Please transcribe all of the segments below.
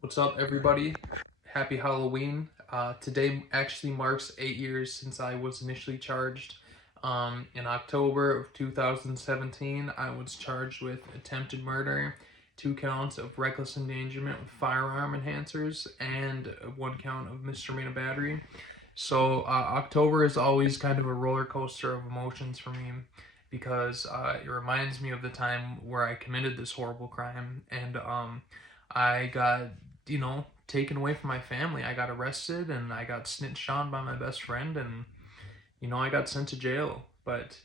What's up, everybody? Happy Halloween. Today actually marks 8 years since I was initially charged. In October of 2017, I was charged with attempted murder, 2 counts of reckless endangerment with firearm enhancers, and 1 count of misdemeanor battery. So, October is always kind of a roller coaster of emotions for me because it reminds me of the time where I committed this horrible crime and I got taken away from my family. I got arrested and I got snitched on by my best friend, and I got sent to jail. But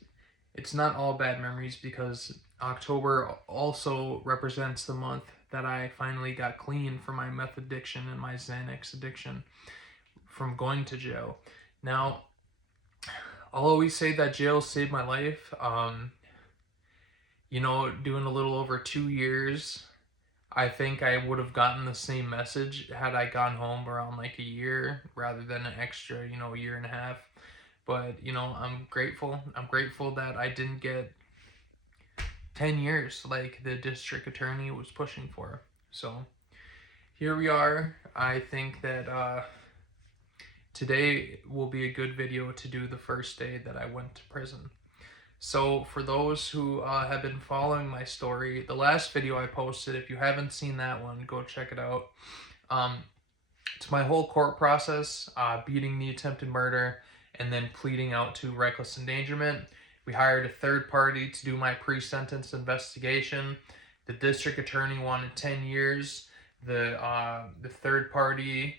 it's not all bad memories because October also represents the month that I finally got clean from my meth addiction and my Xanax addiction from going to jail. Now, I'll always say that jail saved my life. Doing a little over 2 years, I think I would have gotten the same message had I gone home around like a year rather than an extra, year and a half. But, I'm grateful. I'm grateful that I didn't get 10 years like the district attorney was pushing for. So here we are. I think that today will be a good video to do the first day that I went to prison. So for those who have been following my story, the last video I posted, if you haven't seen that one, go check it out. Um, it's my whole court process, beating the attempted murder and then pleading out to reckless endangerment. We hired a third party to do my pre-sentence investigation. The district attorney wanted 10 years. The third party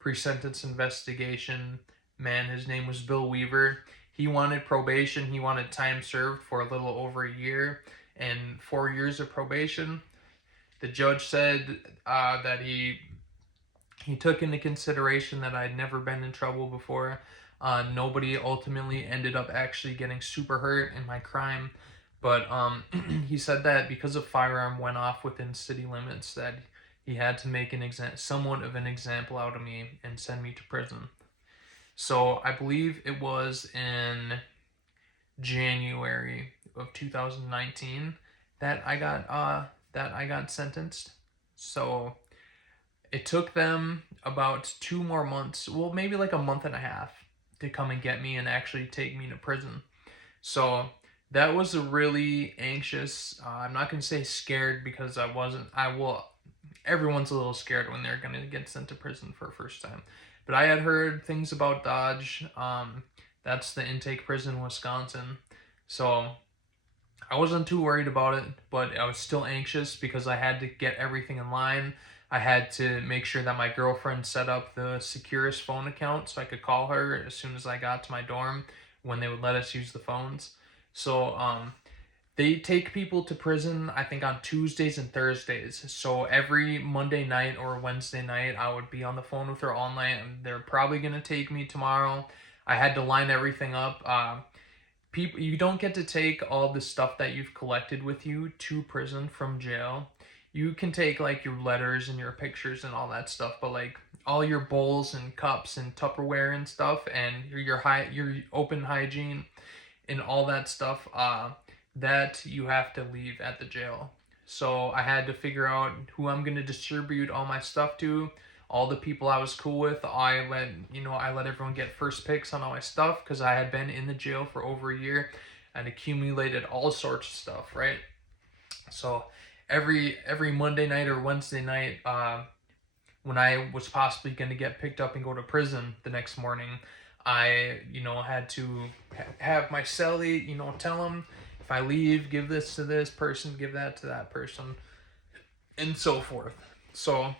pre-sentence investigation man, his name was Bill Weaver. He wanted probation. He wanted time served for a little over a year and 4 years of probation. The judge said that he took into consideration that I'd never been in trouble before. Nobody ultimately ended up actually getting super hurt in my crime, but he said that because a firearm went off within city limits, that he had to make somewhat of an example out of me and send me to prison. So I believe it was in January of 2019 that I got sentenced. So it took them about 2 more months, well, maybe like a month and a half, to come and get me and actually take me to prison. So that was a really anxious. I'm not gonna say scared because I wasn't. I will. Everyone's a little scared when they're gonna get sent to prison for a first time. But I had heard things about Dodge. That's the intake prison in Wisconsin. So I wasn't too worried about it, but I was still anxious because I had to get everything in line. I had to make sure that my girlfriend set up the Securus phone account so I could call her as soon as I got to my dorm when they would let us use the phones. So they take people to prison, I think, on Tuesdays and Thursdays. So every Monday night or Wednesday night, I would be on the phone with her all night, and they're probably going to take me tomorrow. I had to line everything up. You don't get to take all the stuff that you've collected with you to prison from jail. You can take like your letters and your pictures and all that stuff, but like all your bowls and cups and Tupperware and stuff, and your open hygiene and all that stuff, that you have to leave at the jail. So I had to figure out who I'm gonna distribute all my stuff to. All the people I was cool with, I let everyone get first picks on all my stuff because I had been in the jail for over a year and accumulated all sorts of stuff, right? So every Monday night or Wednesday night, when I was possibly going to get picked up and go to prison the next morning, I had to have my cellie, tell him if I leave, give this to this person, give that to that person, and so forth. So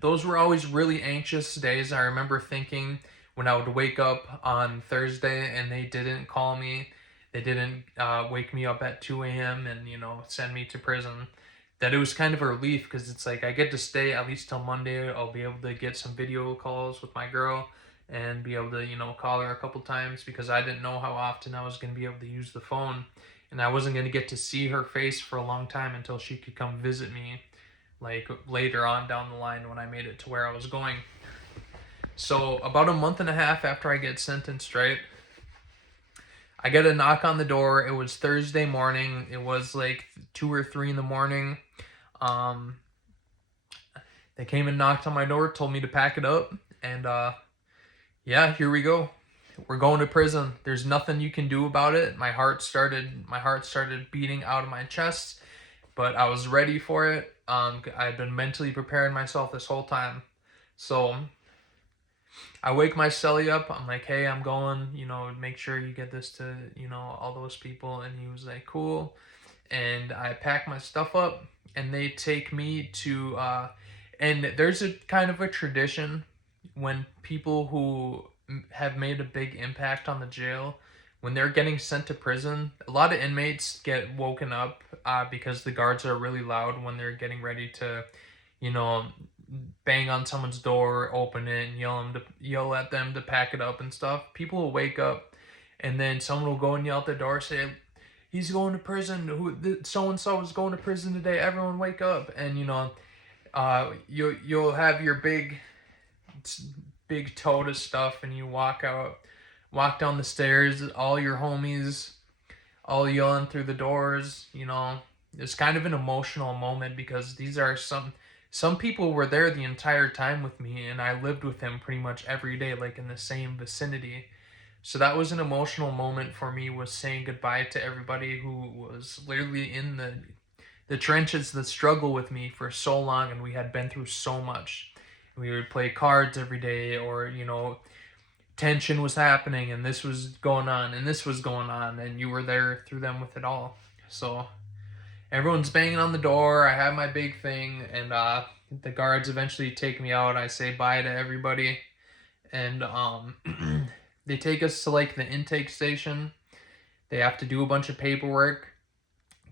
those were always really anxious days. I remember thinking when I would wake up on Thursday and they didn't call me, they didn't wake me up at 2 a.m. and, send me to prison, that it was kind of a relief because it's like I get to stay at least till Monday. I'll be able to get some video calls with my girl and be able to, call her a couple times because I didn't know how often I was going to be able to use the phone. And I wasn't going to get to see her face for a long time until she could come visit me like later on down the line when I made it to where I was going. So about a month and a half after I get sentenced, right, I get a knock on the door. It was Thursday morning. It was like 2 or 3 in the morning. Um, they came and knocked on my door, told me to pack it up, and yeah, here we go. We're going to prison. There's nothing you can do about it. My heart started beating out of my chest, but I was ready for it. I'd been mentally preparing myself this whole time. So I wake my celly up. I'm like, hey, I'm going, make sure you get this to, all those people. And he was like, cool. And I pack my stuff up and they take me to, and there's a kind of a tradition when people who have made a big impact on the jail, when they're getting sent to prison, a lot of inmates get woken up because the guards are really loud when they're getting ready to, you know, bang on someone's door, open it, and yell at them to pack it up and stuff. People will wake up, and then someone will go and yell at the door, say, "He's going to prison. So and so is going to prison today. Everyone wake up!" And you'll have your big tote of stuff, and you walk down the stairs. All your homies, all yelling through the doors. It's kind of an emotional moment because these are some people were there the entire time with me, and I lived with them pretty much every day, like in the same vicinity. So that was an emotional moment for me, was saying goodbye to everybody who was literally in the trenches, the struggle with me for so long, and we had been through so much. We would play cards every day, or tension was happening, and this was going on, and this was going on, and you were there through them with it all. So everyone's banging on the door. I have my big thing, and the guards eventually take me out. I say bye to everybody, and they take us to like the intake station. They have to do a bunch of paperwork.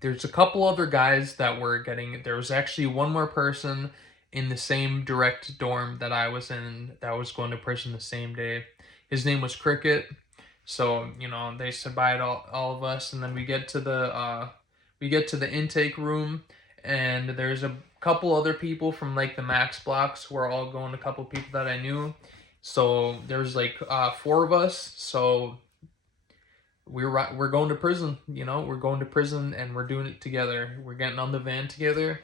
There's a couple other guys that were getting. There was actually one more person in the same direct dorm that I was in that was going to prison the same day. His name was Cricket. So they said bye to all of us, and then we get to the intake room, and there's a couple other people from like the max blocks. We're all going, a couple people that I knew. So there's like 4 of us. So we're going to prison. We're going to prison, and we're doing it together. We're getting on the van together.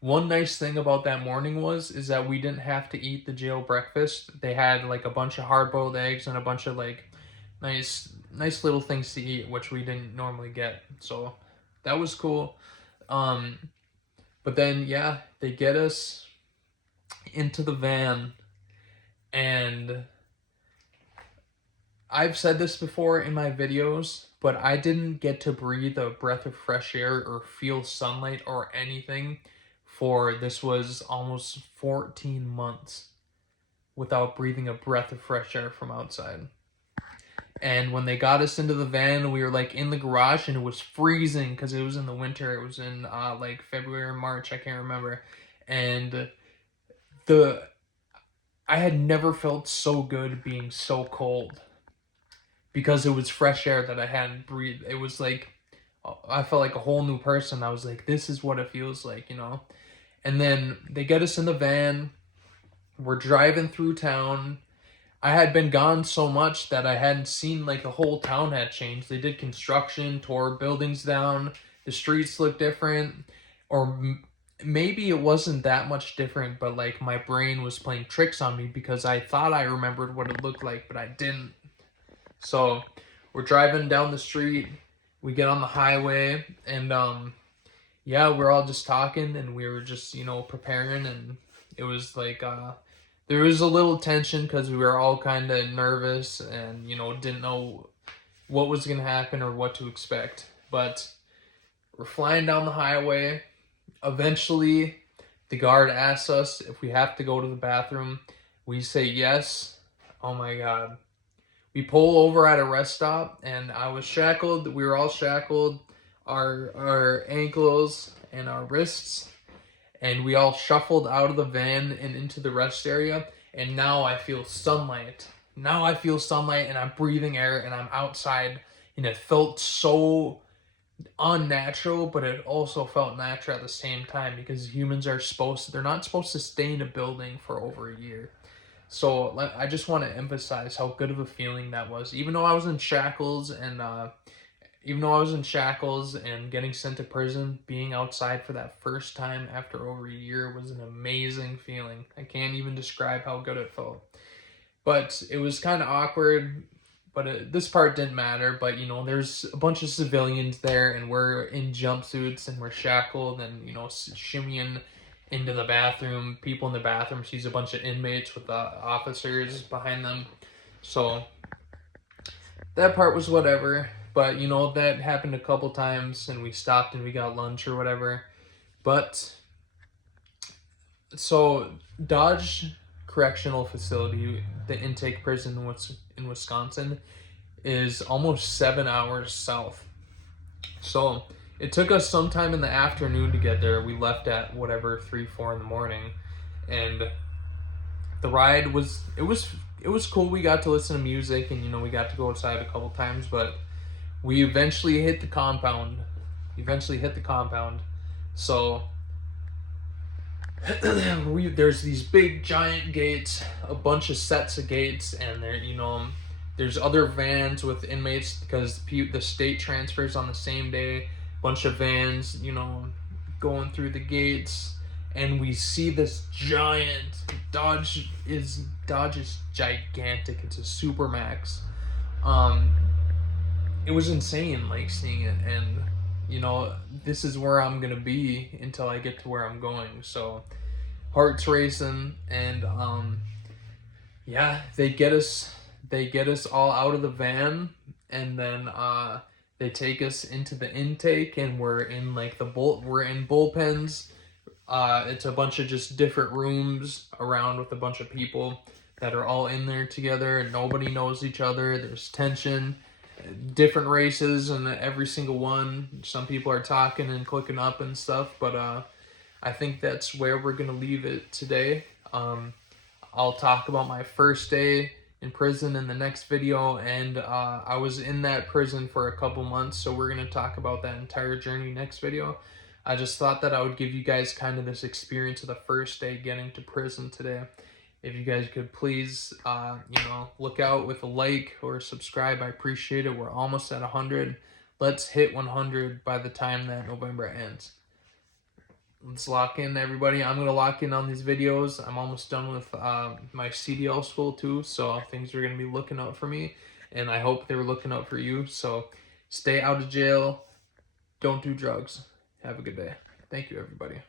One nice thing about that morning is that we didn't have to eat the jail breakfast. They had like a bunch of hard-boiled eggs and a bunch of like nice little things to eat, which we didn't normally get. So that was cool. But then yeah, they get us into the van, and I've said this before in my videos, but I didn't get to breathe a breath of fresh air or feel sunlight or anything for, this was almost 14 months without breathing a breath of fresh air from outside. And when they got us into the van, we were like in the garage, and it was freezing because it was in the winter. It was in like February or March, I can't remember. And I had never felt so good being so cold, because it was fresh air that I hadn't breathed. It was like I felt like a whole new person. I was like, this is what it feels like. And then they get us in the van. We're driving through town. I had been gone so much that I hadn't seen, like, the whole town had changed. They did construction, tore buildings down. The streets looked different. Or maybe it wasn't that much different, but like my brain was playing tricks on me because I thought I remembered what it looked like, but I didn't. So we're driving down the street. We get on the highway, and yeah, we're all just talking, and we were just preparing, and it was like there was a little tension because we were all kind of nervous, and didn't know what was gonna happen or what to expect. But we're flying down the highway. Eventually, the guard asks us if we have to go to the bathroom. We say yes. Oh my God. We pull over at a rest stop, and I was shackled. We were all shackled, our ankles and our wrists, and we all shuffled out of the van and into the rest area. And now I feel sunlight. And I'm breathing air, and I'm outside, and it felt so unnatural, but it also felt natural at the same time, because humans they're not supposed to stay in a building for over a year. So I just want to emphasize how good of a feeling that was. Even though I was in shackles, and even though I was in shackles and getting sent to prison, being outside for that first time after over a year was an amazing feeling. I can't even describe how good it felt. But it was kind of awkward, but this part didn't matter. But, you know, there's a bunch of civilians there, and we're in jumpsuits, and we're shackled, and, you know, shimmying into the bathroom. People in the bathroom sees a bunch of inmates with officers behind them. So that part was whatever. But, you know, that happened a couple times, and we stopped and we got lunch or whatever. But, so, Dodge Correctional Facility, the intake prison in Wisconsin, is almost 7 hours south. So, it took us some time in the afternoon to get there. We left at whatever, 3, 4 in the morning. And the ride was, it was cool. We got to listen to music, and, you know, we got to go outside a couple times, but we eventually hit the compound. So there's these big giant gates, a bunch of sets of gates, and there, you know, there's other vans with inmates because the state transfers on the same day. Bunch of vans, you know, going through the gates, and we see this giant Dodge is gigantic. It's a Supermax. It was insane, like, seeing it, and, you know, this is where I'm gonna be until I get to where I'm going. So heart's racing, and yeah, they get us all out of the van, and then they take us into the intake, and we're in like we're in bullpens. It's a bunch of just different rooms around with a bunch of people that are all in there together, and nobody knows each other. There's tension, different races in every single one. Some people are talking and clicking up and stuff, but I think that's where we're gonna leave it today. I'll talk about my first day in prison in the next video, and I was in that prison for a couple months, so we're gonna talk about that entire journey next video. I just thought that I would give you guys kind of this experience of the first day getting to prison today. If you guys could please, you know, look out with a like or subscribe, I appreciate it. We're almost at 100. Let's hit 100 by the time that November ends. Let's lock in, everybody. I'm going to lock in on these videos. I'm almost done with my CDL school too, so things are going to be looking out for me, and I hope they were looking out for you. So stay out of jail. Don't do drugs. Have a good day. Thank you, everybody.